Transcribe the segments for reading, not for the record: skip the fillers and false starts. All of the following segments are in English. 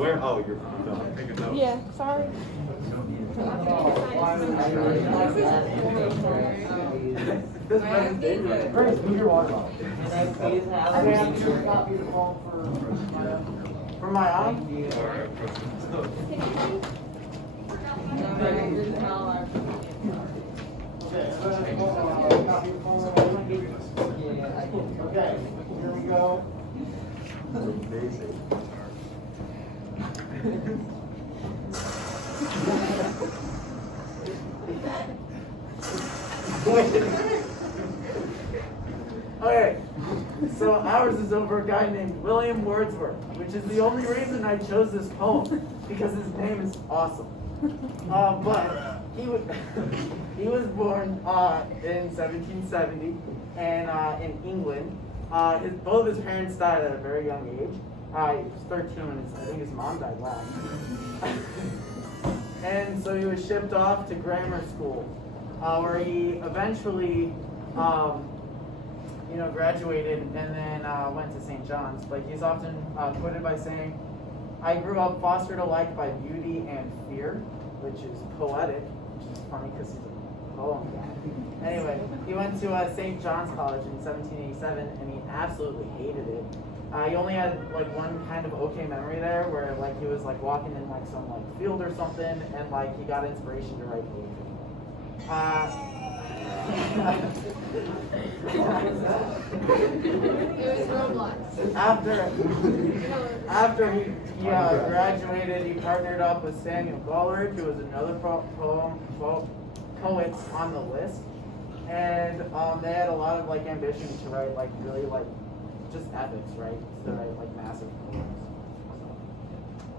Where? Oh, you're taking notes. Yeah, sorry. Grace, move your water bottle. For my eye? Okay, here we go. Okay, so ours is over a guy named William Wordsworth, which is the only reason I chose this poem, because his name is awesome. But he was born in 1770 and in England. Both of his parents died at a very young age. He was 13 when I think his mom died last. And so he was shipped off to grammar school, where he eventually graduated and then went to St. John's. Like he's often quoted by saying, "I grew up fostered alike by beauty and fear," which is poetic, which is funny because he's a poem guy. Anyway, he went to St. John's College in 1787 and he absolutely hated it. He only had like one kind of okay memory there where like he was like walking in like some like field or something and like he got inspiration to write poetry. It was Roblox. After he graduated, he partnered up with Samuel Coleridge, who was another poet on the list, and they had a lot of like ambition to write like really like just epics, right? To write like massive poems. So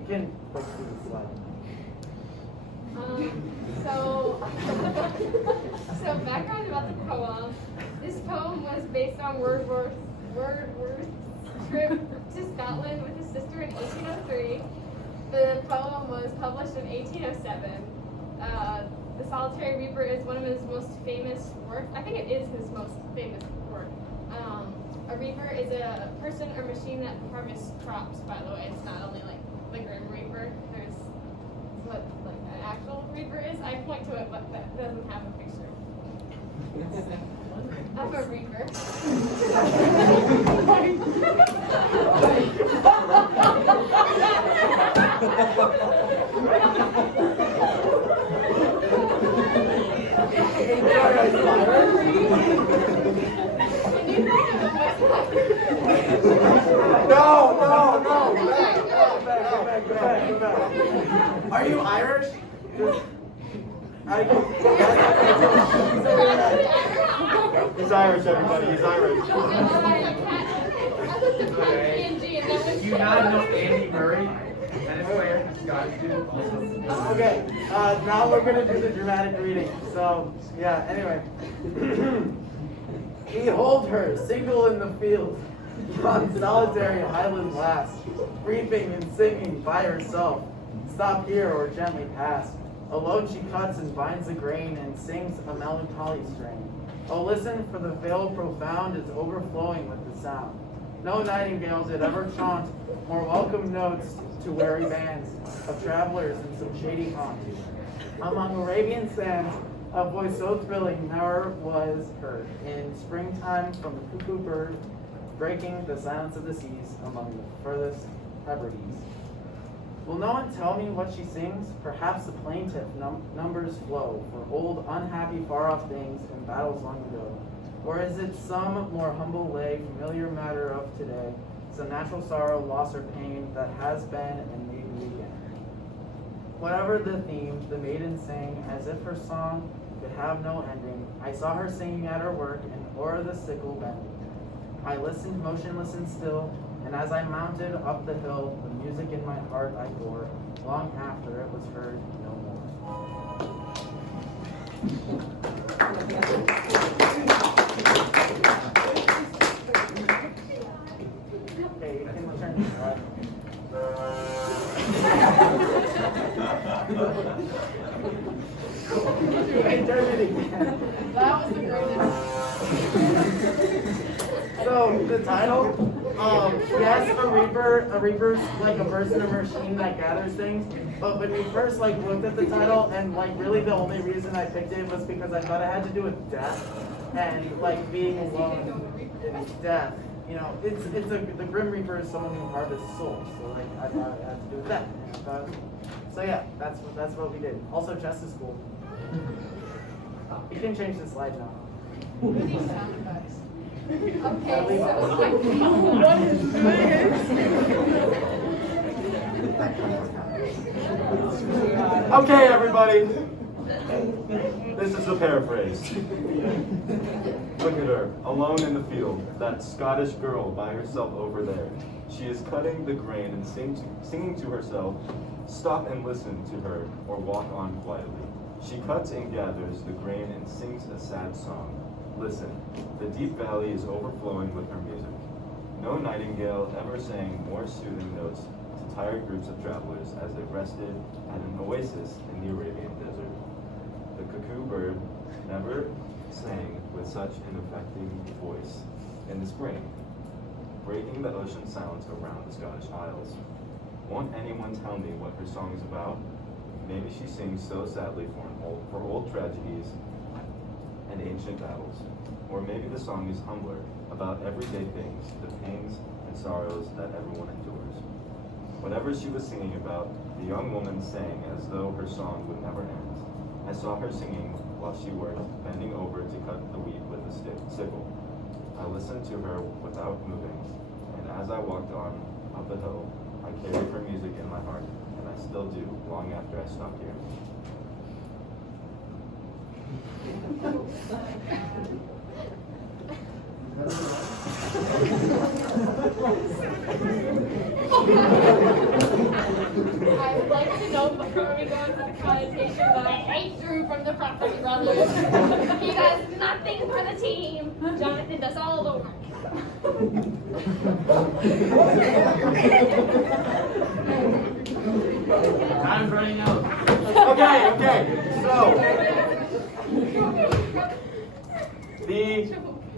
you can like do the slide. So background about the poem. This poem was based on Wordsworth's trip to Scotland with his sister in 1803. The poem was published in 1807. The Solitary Reaper is one of his most famous works. I think it is his most famous work. A reaper is a person or machine that harvests crops, by the way. It's not only like the Grim Reaper. There's what like an actual reaper is. I point to it, but that doesn't have a picture of a reaper. No. Are you Irish? He's Irish, everybody. He's Irish. Do you not know Andy Murray? Tennis player, Scottish dude. Okay, now we're gonna do the dramatic reading. So, yeah, anyway. Behold her, single in the field, yon solitary highland lass, reaping and singing by herself. Stop here or gently pass. Alone she cuts and binds the grain and sings a melancholy strain. Oh, listen, for the vale profound is overflowing with the sound. No nightingale did ever chaunt more welcome notes to weary bands of travelers in some shady haunt. Among Arabian sands, a voice so thrilling never was heard. In springtime from the cuckoo bird, breaking the silence of the seas among the furthest Hebrides. Will no one tell me what she sings? Perhaps the plaintive numbers flow for old, unhappy, far-off things in battles long ago. Or is it some more humble lay, familiar matter of today, some natural sorrow, loss, or pain that has been and may be again? Whatever the theme, the maiden sang as if her song could have no ending. I saw her singing at her work and o'er the sickle bending. I listened motionless and still, and as I mounted up the hill, the music in my heart I bore, long after it was heard no more. Okay, you can return to the slide. You can turn it again. That was the greatest. So, the title, Yes, a reaper's like a person or machine that gathers things. But when we first like looked at the title, and like really the only reason I picked it was because I thought it had to do with death and like being alone in death. You know, the Grim Reaper is someone who harvests souls, so like I thought it had to do with that. So yeah, that's what we did. Also, chess is cool. You can change the slide now. Okay, so What is Okay, everybody. This is a paraphrase. Look at her, alone in the field, that Scottish girl by herself over there. She is cutting the grain and singing to herself, stop and listen to her, or walk on quietly. She cuts and gathers the grain and sings a sad song. Listen, the deep valley is overflowing with her music. No nightingale ever sang more soothing notes to tired groups of travelers as they rested at an oasis in the Arabian desert. The cuckoo bird never sang with such an affecting voice in the spring, breaking the ocean silence around the Scottish Isles. Won't anyone tell me what her song is about? Maybe she sings so sadly for old tragedies and ancient battles. Or maybe the song is humbler, about everyday things, the pains and sorrows that everyone endures. Whatever she was singing about, the young woman sang as though her song would never end. I saw her singing while she worked, bending over to cut the wheat with a sickle. I listened to her without moving, and as I walked on up the hill, I carried her music in my heart, and I still do long after I stop here. I would like to know before we go into the connotation that I hate Drew from the Property Brothers. He does nothing for the team. Jonathan does all the work. Time's running out. Okay, so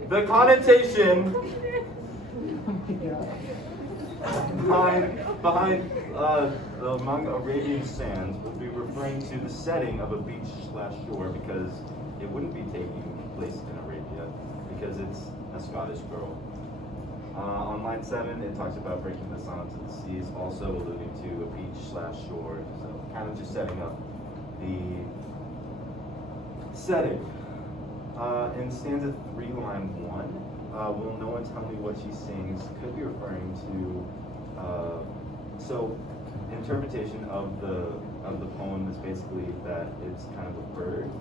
the connotation behind among Arabian sands would be referring to the setting of a beach/shore, because it wouldn't be taking place in Arabia because it's a Scottish girl. On line 7, it talks about breaking the silence of the seas, also alluding to a beach/shore, so kind of just setting up the setting. In stanza 3, line 1, will no one tell me what she sings could be referring to, so interpretation of the poem is basically that it's kind of a bird,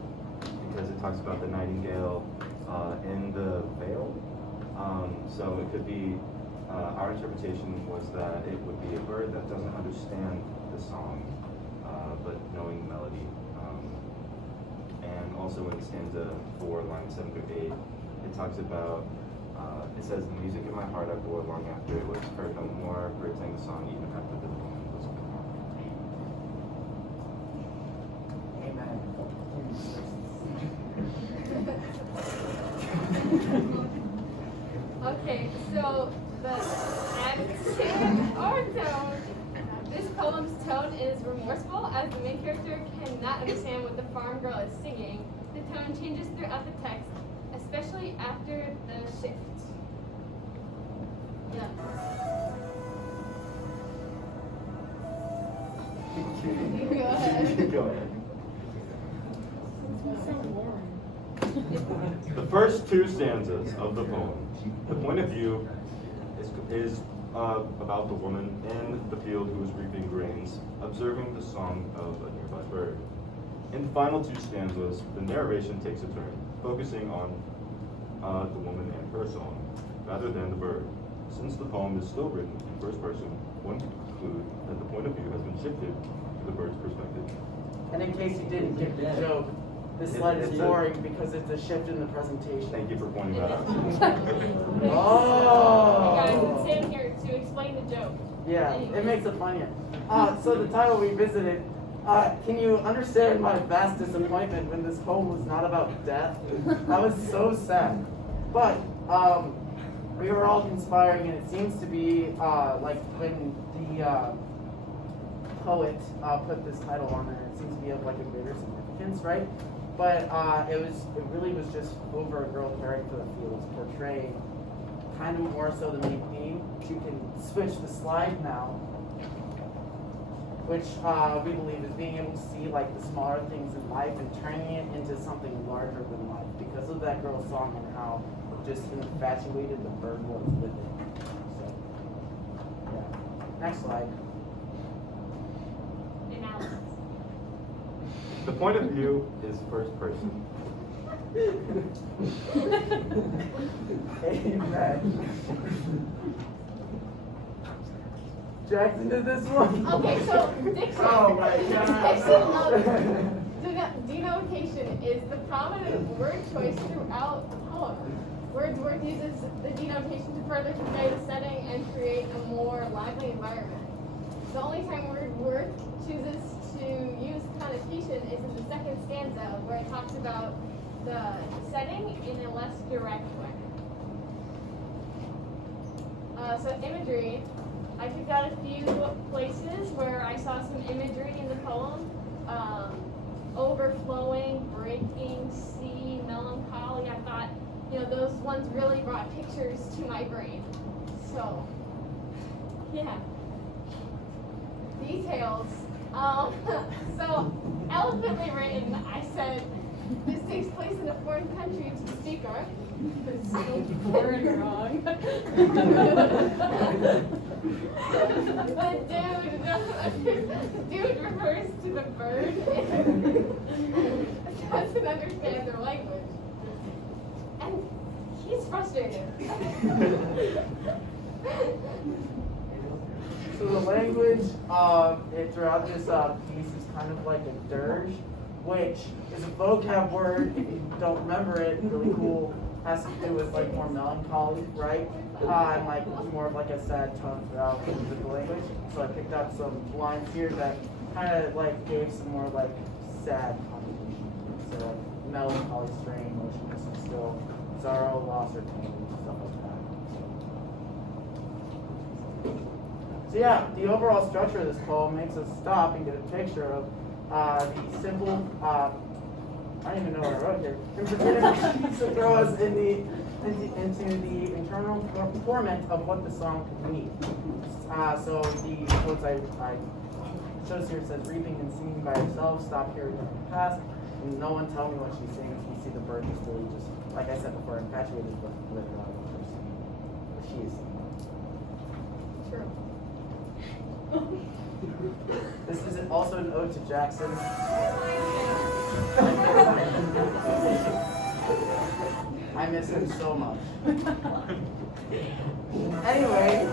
because it talks about the nightingale in the vale. So it could be, our interpretation was that it would be a bird that doesn't understand the song, but knowing the melody. And also in stanza 4, line 7 through 8, it talks about, it says, the music in my heart I bore long after it was heard no more, birds sang the song even after the poem was gone. Okay, so the active tone. This poem's tone is remorseful, as the main character cannot understand what the farm girl is singing. The tone changes throughout the text, especially after the shift. Yeah. Go ahead. Go ahead. The first 2 stanzas of the poem, the point of view is about the woman in the field who is reaping grains, observing the song of a nearby bird. In the final 2 stanzas, the narration takes a turn, focusing on the woman and her song, rather than the bird. Since the poem is still written in first person, one could conclude that the point of view has been shifted to the bird's perspective. And in case you didn't get the joke, this slide is boring because it's a shift in the presentation. Thank you for pointing that out. Oh! Guys, it's Sam here to explain the joke. Yeah, it makes it funnier. So the title Revisited, can you understand my vast disappointment when this poem was not about death? I was so sad. But We were all conspiring, and it seems to be like when the poet put this title on there, it seems to be of like a greater significance, right? But it really was just over a girl caring for the fields, portraying kind of more so the main theme. You can switch the slide now, which we believe is being able to see like the smaller things in life and turning it into something larger than life because of that girl's song and how just infatuated the bird was with it. So, yeah. Next slide. Analysis. The point of view is first person. Amen. Jackson did this one. Okay, so diction. Oh my God. Diction of denotation is the prominent word choice throughout the poem. Wordsworth uses the denotation to further convey the setting and create a more lively environment. The only time Wordsworth chooses to use connotation is in the second stanza, where it talks about the setting in a less direct way. So imagery, I picked out a few places where I saw some imagery in the poem. Overflowing, breaking, sea, melancholy. I thought, those ones really brought pictures to my brain. So, yeah. Details. So, eloquently written, I said, this takes place in a foreign country to the speaker. It's so foreign wrong. The dude refers to the bird. Doesn't understand their language. And he's frustrated. So the language throughout this piece is kind of like a dirge, which is a vocab word. If you don't remember it, really cool. Has to do with like more melancholy, right? And like more of like a sad tone throughout the language. So I picked out some lines here that kind of like gave some more like sad connotation. So like melancholy, strain, emotionless, and still sorrow, loss, or pain, stuff like that. So yeah, the overall structure of this poem makes us stop and get a picture of the simple, I don't even know what I wrote here, to throw us into the internal torment of what the song could mean. So the quotes I chose here says, reaping and singing by herself, stop here in the past, and no one tell me what she's singing. We see the bird just really just, like I said before, infatuated with what she is singing. True. This is also an ode to Jackson. I miss him so much. Anyway,